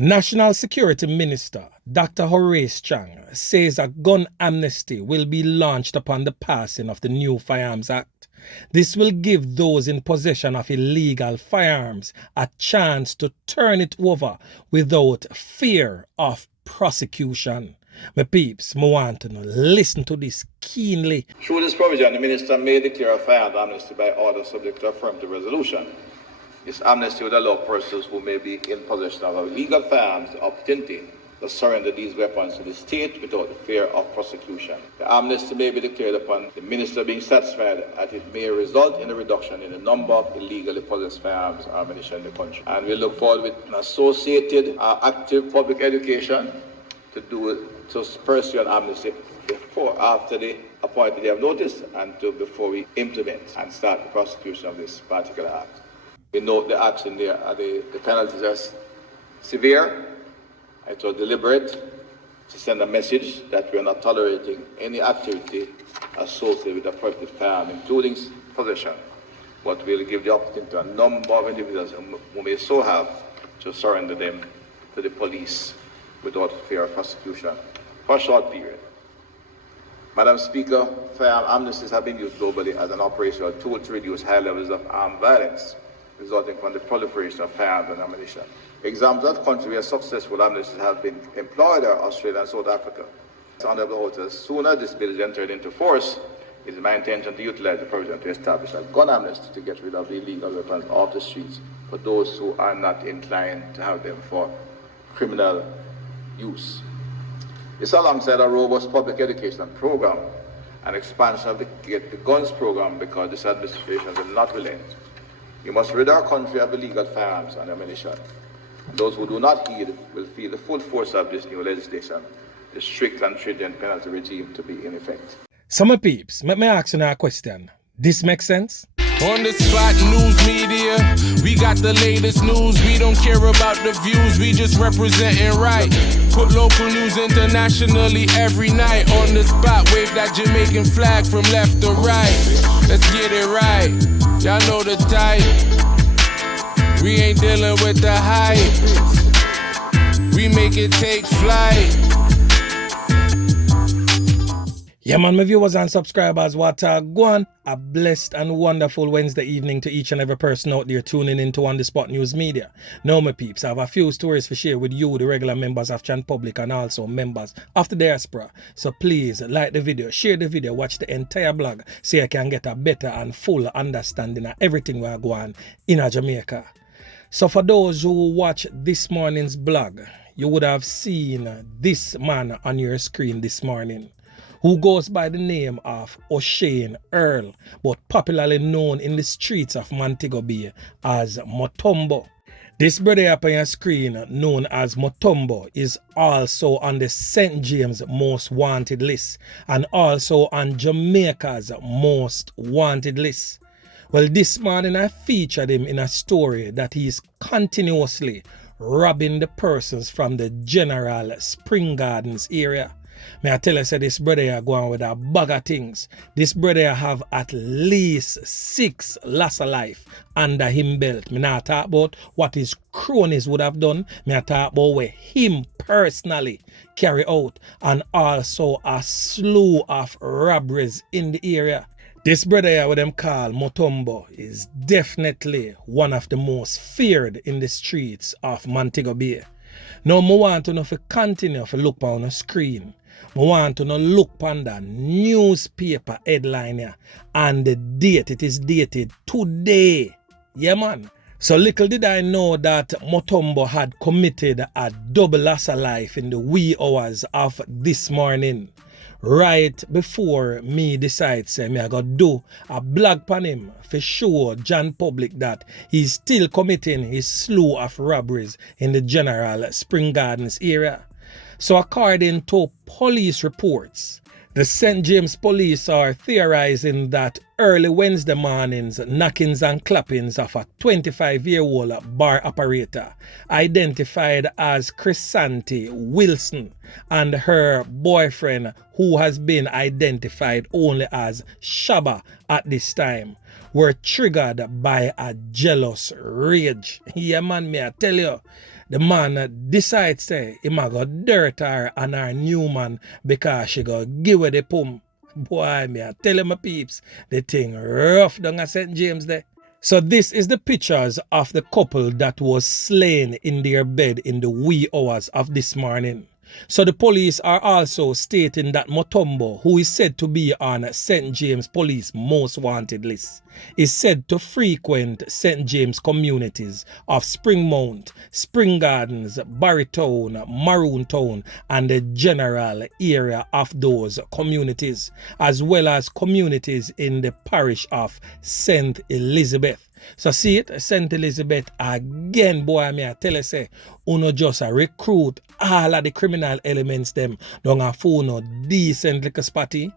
National Security Minister Dr. Horace Chang says a gun amnesty will be launched upon the passing of the new Firearms Act. This will give those in possession of illegal firearms a chance to turn it over without fear of prosecution. My peeps, I want to listen to this keenly. Through this provision, the Minister may declare a firearms amnesty by order subject to affirmative resolution. This amnesty would allow persons who may be in possession of illegal firearms the opportunity to surrender these weapons to the state without the fear of prosecution. The amnesty may be declared upon the Minister being satisfied that it may result in a reduction in the number of illegally possessed firearms and ammunition in the country. And we look forward with an associated active public education to pursue an amnesty after the appointed day of notice and before we implement and start the prosecution of this particular act. We note the action there, the penalties are severe. It was deliberate to send a message that we are not tolerating any activity associated with a prohibited firearm, including possession, but we'll give the opportunity to a number of individuals who may so have to surrender them to the police without fear of prosecution for a short period. Madam Speaker, firearm amnesties have been used globally as an operational tool to reduce high levels of armed violence resulting from the proliferation of firearms and ammunition. Examples of countries where successful amnesties have been employed are Australia and South Africa. Honourable House, as soon as this bill is entered into force, it is my intention to utilize the provision to establish a gun amnesty to get rid of the illegal weapons off the streets for those who are not inclined to have them for criminal use. This alongside a robust public education program and expansion of the Get the Guns program, because this administration will not relent. We must rid our country of illegal firearms and ammunition. Those who do not heed will feel the full force of this new legislation, the strict and stringent penalty regime to be in effect. Some peeps, let me ask you a question. This makes sense? On the spot news media, we got the latest news. We don't care about the views, we just representing right. Put local news internationally every night. On the spot, wave that Jamaican flag from left to right. Let's get it right, y'all know the type. We ain't dealing with the hype. We make it take flight. Yeah, man, my viewers and subscribers, what go on? A blessed and wonderful Wednesday evening to each and every person out there tuning into On The Spot News Media. Now, my peeps, I have a few stories to share with you, the regular members of Chan Public and also members of the diaspora. So please, like the video, share the video, watch the entire blog so you can get a better and full understanding of everything we are going in Jamaica. So for those who watch this morning's blog, you would have seen this man on your screen this morning, who goes by the name of O'Shane Earl, but popularly known in the streets of Montego Bay as Mutumbo. This brother up on your screen, known as Mutumbo, is also on the St. James Most Wanted list and also on Jamaica's Most Wanted list. Well, this morning I featured him in a story that he is continuously robbing the persons from the General Spring Gardens area. May I tell you, say this brother here going with a bag of things. This brother have at least 6 loss of life under him belt. Me not talk about what his cronies would have done. Me I talk about what him personally carry out, and also a slew of robberies in the area. This brother here, what them call Mutumbo, is definitely one of the most feared in the streets of Montego Bay. Now, I want to know if you continue to look on the screen. I want to know look on the newspaper headline here and the date. It is dated today. Yeah, man. So little did I know that Mutumbo had committed a double loss of life in the wee hours of this morning. Right before me decide say me I gotta do a blog pan him for sure John Public that he's still committing his slew of robberies in the General Spring Gardens area. So according to police reports, the St. James police are theorizing that early Wednesday mornings knockings and clappings of a 25-year-old bar operator identified as Crissanti Wilson and her boyfriend, who has been identified only as Shabba at this time, were triggered by a jealous rage. Yeah, man, me I tell you, The man decides say he might go dirt her and her new man because she go give her the pum. Boy, me I tell you my peeps, the thing rough down at St. James there. So this is the pictures of the couple that was slain in their bed in the wee hours of this morning. So the police are also stating that Mutumbo, who is said to be on St. James Police most wanted list, is said to frequent St. James communities of Springmount, Spring Gardens, Barrytown, Maroontown, and the general area of those communities, as well as communities in the parish of St. Elizabeth. So see it, St. Elizabeth again, boy, me I tell you say, uno just recruit all of the criminal elements them down a phone decent little spotty.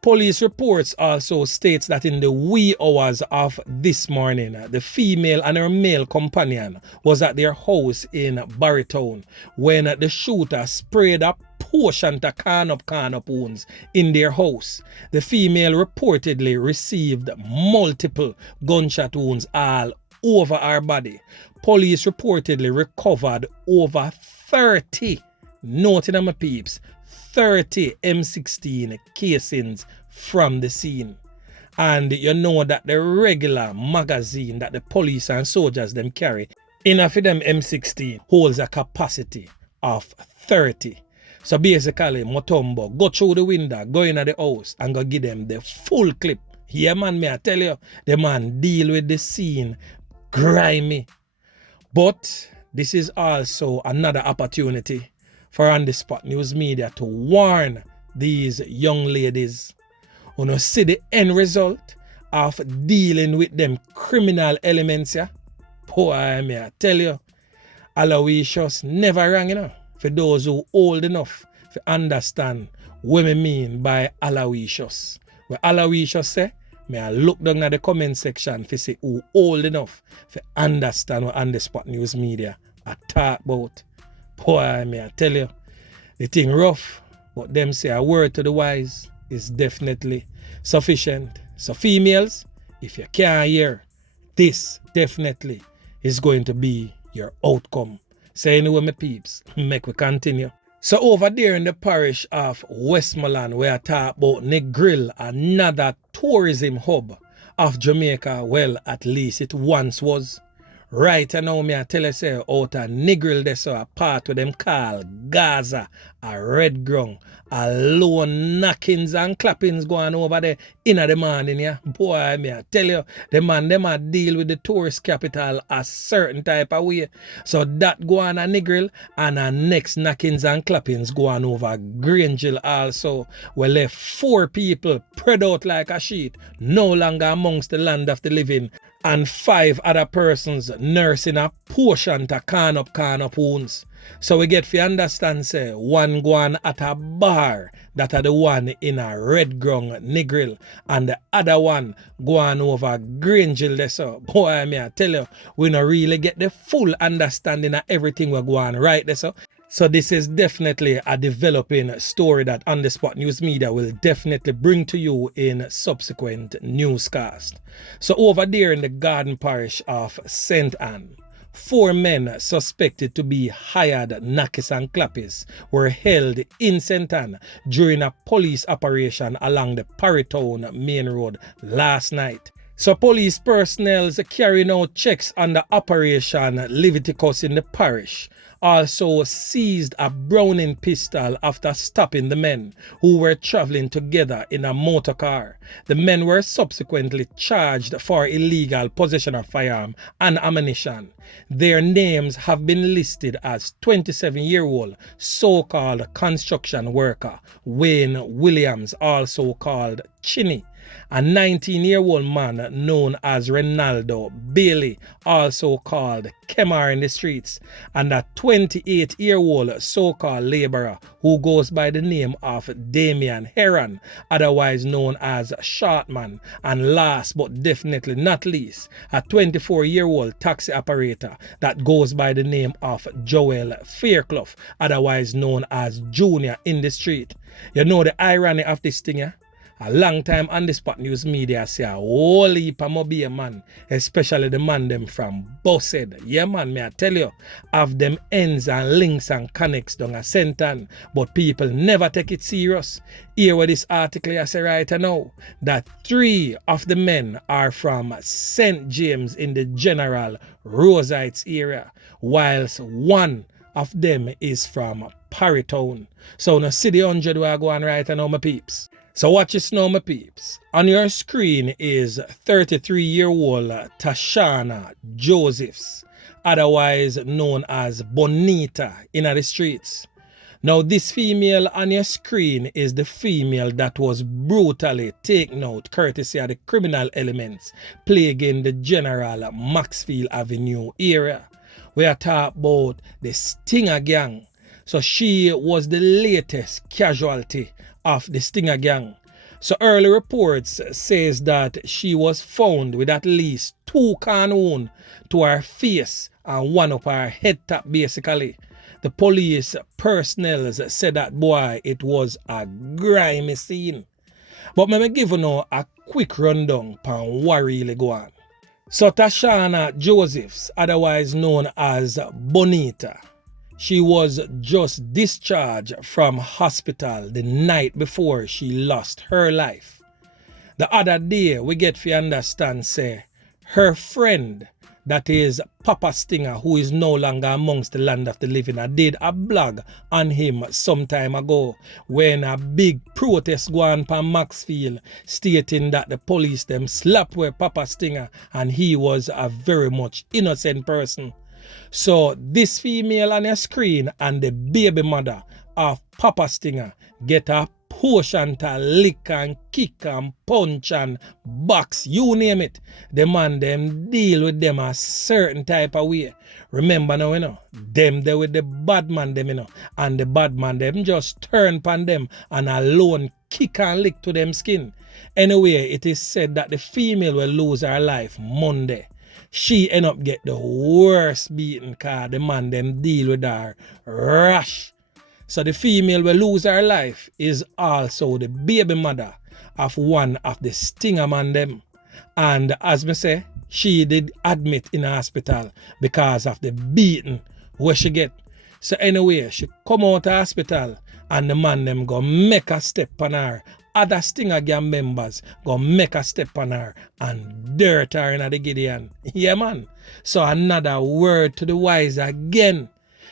Police reports also states that in the wee hours of this morning, the female and her male companion was at their house in Barrytown when the shooter sprayed a portion to can up wounds in their house. The female reportedly received multiple gunshot wounds all over her body. Police reportedly recovered over 30, noting on my peeps, 30 M16 casings from the scene. And you know that the regular magazine that the police and soldiers them carry in for them M16 holds a capacity of 30. So basically, Mutumbo go through the window, go into the house and go give them the full clip. Yeah man, me I tell you, the man deal with the scene grimy. But this is also another opportunity for On The Spot News Media to warn these young ladies. You know, see the end result of dealing with them criminal elements here. Boy, me I tell you, Aloysius never rang, you know, for those who old enough to understand what we mean by Aloysius. What Aloysius say, may I look down at the comment section to see who old enough to understand what On The Spot News Media I talk about. Boy, may I tell you, the thing rough, but them say a word to the wise is definitely sufficient. So females, if you can't hear, this definitely is going to be your outcome. So anyway, my peeps, make we continue. So over there in the parish of Westmoreland, where I talk about Negril, another tourism hub of Jamaica, well, at least it once was. Right now, me I tell you say, out of Negril, there's a part where them call Gaza, a red ground, a low knockings and clappings going over there in the morning, yeah. Boy, me I tell you, the man, them a deal with the tourist capital a certain type of way. So that go on a Negril, and a next knockings and clappings go on over Grangeville also. We left 4 people spread out like a sheet, no longer amongst the land of the living, and 5 other persons nursing a portion to can up wounds. So we get to understand, say, one go on at a bar, that are the one in a red ground Negril, and the other one go on over Grangeville there. So, boy, me I tell you, we don't really get the full understanding of everything we go on right there. So this is definitely a developing story that On The Spot News Media will definitely bring to you in subsequent newscast. So over there in the Garden Parish of St. Anne, 4 men suspected to be hired knackies and clappies were held in St. Anne during a police operation along the Barrytown main road last night. So police personnel carrying out checks on the Operation Leviticus in the parish also seized a Browning pistol after stopping the men who were traveling together in a motor car. The men were subsequently charged for illegal possession of firearm and ammunition. Their names have been listed as 27-year-old so-called construction worker Wayne Williams, also called Chinny, a 19-year-old man known as Renaldo Bailey, also called Kemar in the streets, and a 28-year-old so-called laborer who goes by the name of Damian Heron, otherwise known as Shortman, and last but definitely not least, a 24-year-old taxi operator that goes by the name of Joel Fairclough, otherwise known as Junior in the street. You know the irony of this thing, yeah? A long time on the spot news media say a whole heap of mobile man, especially the man them from Bossed. Yeah man, me I tell you, have them ends and links and connects down a sentan, but people never take it serious. Here what this article I say right now, that 3 of the men are from St. James in the general Roseites area, whilst 1 of them is from Paritown. So now see the 100 where I go on right now, my peeps. So watch this now, my peeps. On your screen is 33-year-old Tashana Josephs, otherwise known as Bonita in the streets. Now this female on your screen is the female that was brutally taken out courtesy of the criminal elements plaguing the general Maxfield Avenue area. We are talking about the Stinga gang. So she was the latest casualty of the Stinga gang. So early reports says that she was found with at least 2 can wounds to her face and 1 up her head top basically. The police personnel said that boy it was a grimy scene. But let me give you now a quick rundown on what really go on. So Tashana Josephs, otherwise known as Bonita, she was just discharged from hospital the night before she lost her life. The other day we get to understand say her friend, that is Papa Stinga, who is no longer amongst the land of the living, I did a blog on him some time ago when a big protest go on from Maxfield stating that the police them slapped with Papa Stinga and he was a very much innocent person. So this female on your screen and the baby mother of Papa Stinga get a portion to lick and kick and punch and box, you name it. The man them deal with them a certain type of way. Remember now, them there with the bad man them, and the bad man them just turn pan them and alone kick and lick to them skin. Anyway, it is said that the female will lose her life Monday. She end up get the worst beating cause the man them deal with her rash. So the female will lose her life is also the baby mother of 1 of the Stinger man them. And as me say, she did admit in the hospital because of the beating where she get. So anyway, she come out of hospital and the man them go make a step on her. Other Stinger gang members go make a step on her and dirt her in the Gideon. Yeah man. So another word to the wise again.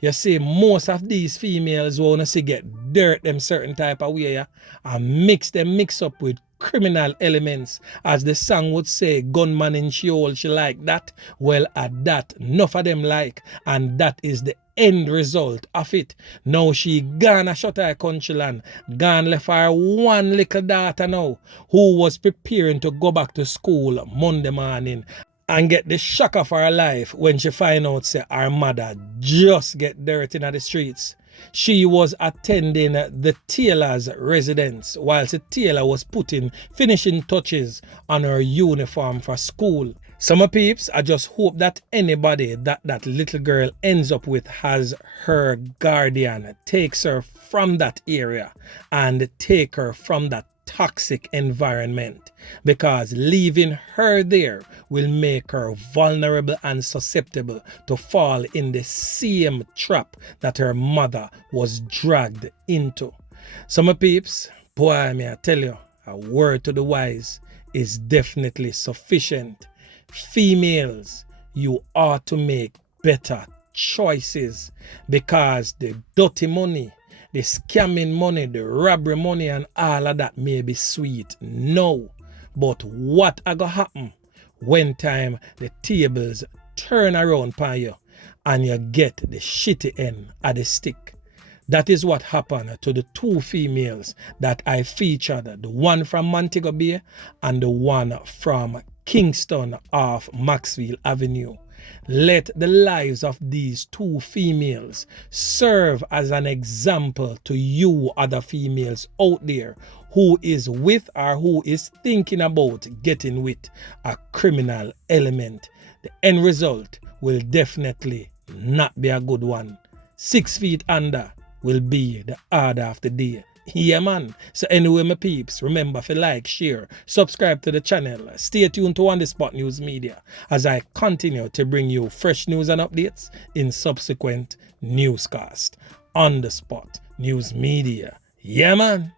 You see, most of these females want to see get dirt them certain type of way, yeah, and mix up with criminal elements. As the song would say, gunman in Sheol, she like that. Well, at that, enough of them like, and that is the end result of it. Now she gonna shut her country land, gone left her 1 little daughter now, who was preparing to go back to school Monday morning, and get the shock of her life when she find out say her mother just get dirty in the streets. She was attending the tailor's residence whilst the tailor was putting finishing touches on her uniform for school. So my peeps, I just hope that anybody that little girl ends up with as her guardian takes her from that area and take her from that toxic environment, because leaving her there will make her vulnerable and susceptible to fall in the same trap that her mother was dragged into. So my peeps, boy, may I tell you, a word to the wise is definitely sufficient. Females, you ought to make better choices, because the dirty money, the scamming money, the robbery money and all of that may be sweet now. But what a go happen when time the tables turn around upon you and you get the shitty end of the stick? That is what happened to the 2 females that I featured, the one from Montego Bay and the one from Kingston off Maxfield Avenue. Let the lives of these 2 females serve as an example to you other females out there who is with or who is thinking about getting with a criminal element. The end result will definitely not be a good one. 6 feet under will be the order of the day. Yeah, man. So anyway, my peeps, remember to like, share, subscribe to the channel. Stay tuned to On The Spot News Media as I continue to bring you fresh news and updates in subsequent newscasts. On The Spot News Media. Yeah, man.